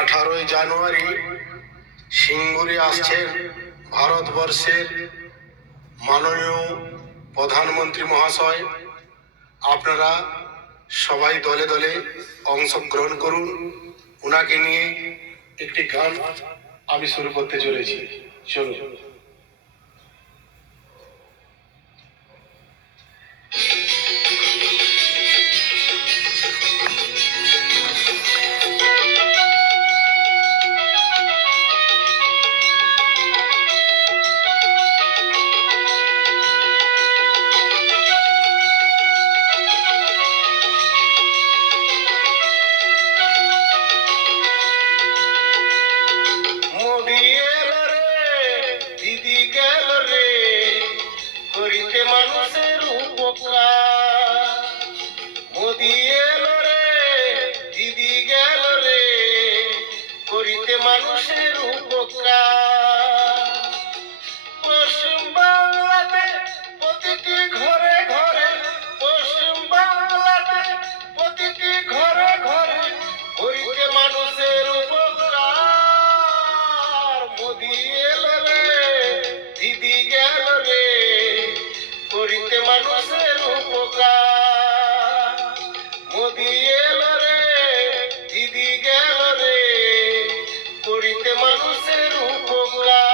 18 জানুয়ারি সিঙ্গুরে আসছেন ভারতবর্ষের মাননীয় প্রধানমন্ত্রী মহাশয়। আপনারা সবাই দলে দলে অংশগ্রহণ করুন। ওনাকে নিয়ে একটি গান আমি শুরু করতে চলেছি। চলুন। মোদি এলো রে, দিদি গেল রে, করিতে মানুষের উপকার। মোদি এলো রে, দিদি গেল রে, করিতে মানুষের উপকার। পশ্চিম বাংলাতে প্রতিটি ঘরে ঘরে, পশ্চিম বাংলাতে প্রতিটি ঘরে ঘরে, করিতে মানুষের উপকার। মোদি এলো রে, দিদি গেল রে, করিতে মানুষের উপকার। মোদি এলো রে, দিদি গেল রে, করিতে মানুষের উপকার।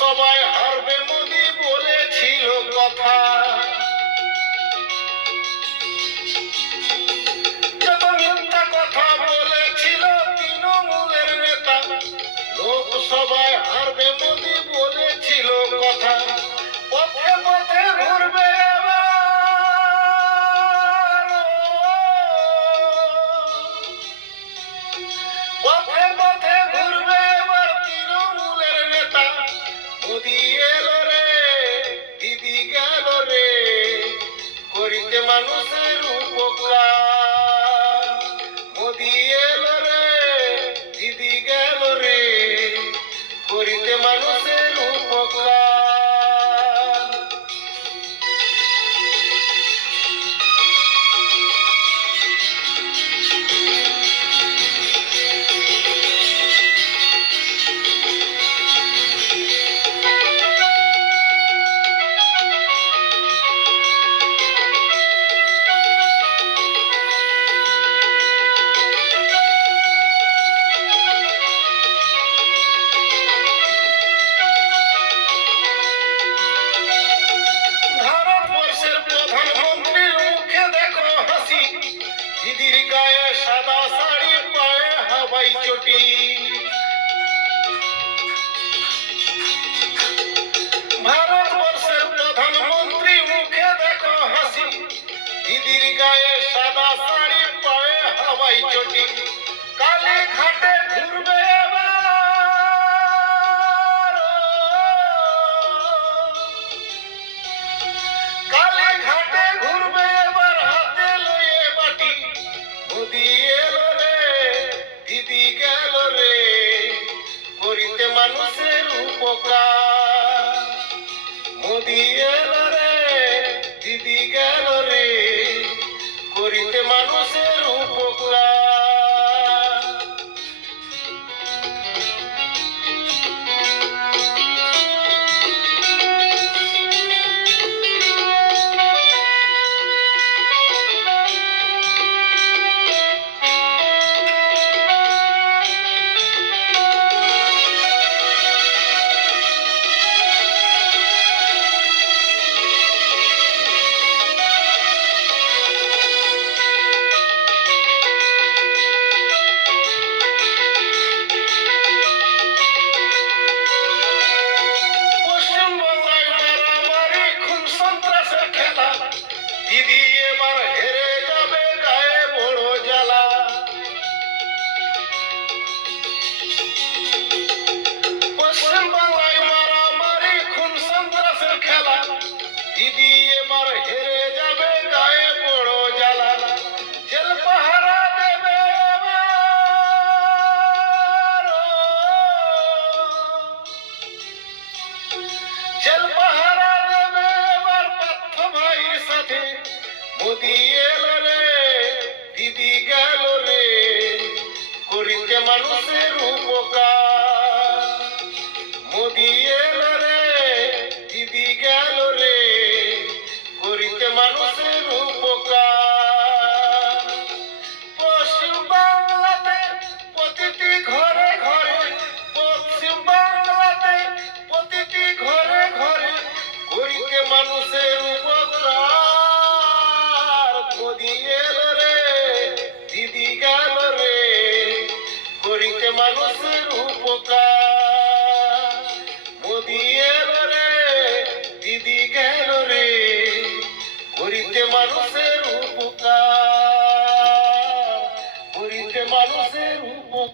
সবাই হারবে মোদি বলেছিল কথা। যত মিথ্যা কথা বলেছিল তৃণমূলের নেতা, লোকসভায় হারবে মোদি বলেছিল কথা। পথে পথে ঘুরবে এবার, পথে পথে ঘুরবে এবার তৃণমূলের নেতা। মোদি এলো রে, দিদি গেল রে, করিতে মানুষের উপকার। মোদি এলো রে, দিদি গেল রে, করিতে মানুষের উপকার। ভারতবর্ষের প্রধানমন্ত্রীর মুখে দেখো হাসি, দিদির গায়ে সাদা শাড়ি, পায়ে হাওয়াই চটি। ভারতবর্ষের প্রধানমন্ত্রী মুখে দেখো হাসি, দিদির গায়ে সাদা শাড়ি, পায়ে হাওয়াই চটি। কালী ঘাটে ঘুরবে এবার, কালী ঘাটে ঘুরবে এবার হাতে লয়ে বাটি। মোদি এলো রে, দিদি গেল রে, করিতে মানুষের উপকার। মোদি এলো রে, দিদি গেল রে, করিতে মানুষের উপকার। দিদি এবার হেরে যাবে, গায়ে বড় জ্বালা, জেল পাহারা দেবে এবার, জেল পাহারা দেবে এবার পার্থ ভাইয়ের সাথে। মোদি এলো রে, দিদি গেল রে, করিতে মানুষের উপকার। মোদি এলো রে, দিদি গেল রে, করিতে মানুষের উপকার। পশ্চিম বাংলাতে প্রতিটি ঘরে ঘরে, পশ্চিম বাংলাতে প্রতিটি ঘরে ঘরে, করিতে মানুষের উপকার। মোদি এলো রে, দিদি গেল রে, করিতে মানুষের উপকার।